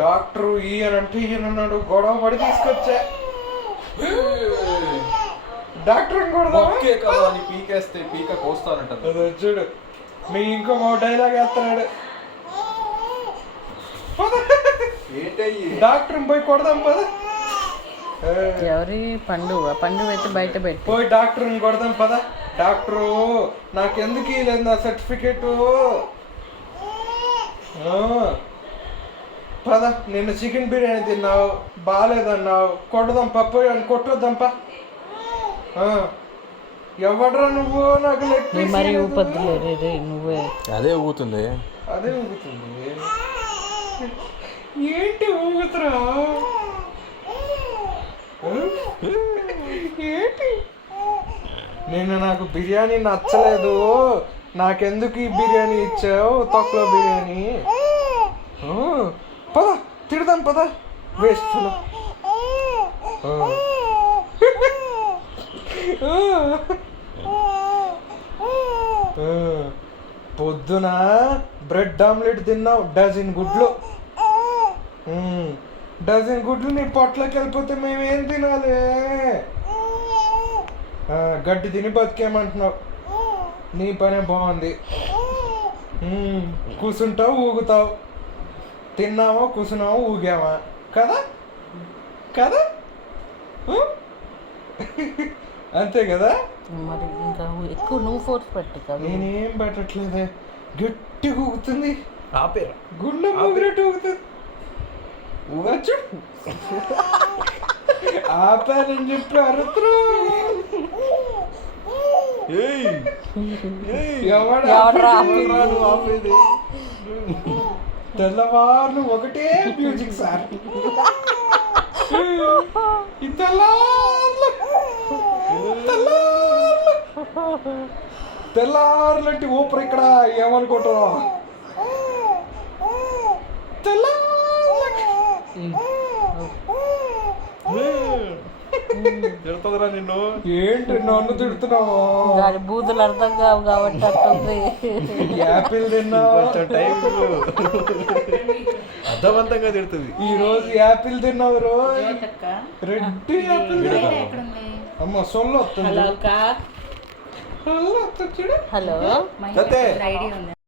Doctor ఈయనంటే ఈయనన్నాడు, గొడవ పడి తీసుకొచ్చా. డాక్టర్ కూడా పీకేస్తే పీక కోస్తానంట. చూడు మీ ఇంకో డైలాగ్ వేస్తున్నాడు. డాక్టర్ పోయి కొడదాం పదా. ఎవరి పండు అయితే బయట పెట్టి పోయి డాక్టర్ కొడదాం పదా. డాక్టరు నాకెందుకు ఇవ్వలేదు నా సర్టిఫికేట్ పద. నిన్న చికెన్ బిర్యానీ తిన్నావు, బాగాలేదన్నావు, కొడదాం పప్పు కొట్టొద్దాంపా. ఎవడ్రా నువ్వు? నాకు మరి ఊపద్దులే నువ్వే. అదే ఊగుతుంది. ఏంటి ఊగుతురా? ఏంటి? నిన్న నాకు బిర్యానీ నచ్చలేదు, నాకెందుకు ఈ బిర్యానీ ఇచ్చావు, తొక్కలో బిర్యానీ. పద తిడదాం పద. వేస్ట్ పొద్దున బ్రెడ్ ఆమ్లెట్ తిన్నావు, డజన్ గుడ్లు. డజన్ గుడ్లు నీ పొట్లకి వెళ్ళిపోతే మేమేం తినాలి? గడ్డి తిని బతికేమంటున్నావు. నీ పనే బాగుంది. కూసుంటావు, ఊగుతావు. తిన్నావా, కూసున్నావా, ఊగావా కదా కదా? అంతే కదా? మరి ఇంకా ఎక్కువ నువ్వు ఫోర్స్ పెట్టు కదా. నేనేం పెట్టట్లేదే, గట్టిగా ఊగుతుంది. ఆపేరా, గుండె ఊగినట్టు ఊగుతుంది. ఊగచ్చు. ఆపానని చెప్పి అరుతురు. ఆపేది. తెల్లవారు ఒకటే మ్యూజిక్ సార్. తెల్లారులంటే ఊపర్ ఇక్కడ ఏమనుకుంటున్నావు? తిడుతుందిరా నిన్ను. ఏంటి నన్ను తిడుతున్నావు? దాని బూతులు అర్థం కావు కాబట్టి అట్టుంది. యాపిల్ తిన్నావు, అర్థవంతంగా తిడుతుంది. ఈ రోజు యాపిల్ తిన్నావు. Red Apple. అమ్మ సొల్లు వస్తుంది. హలో చూడు. హలో.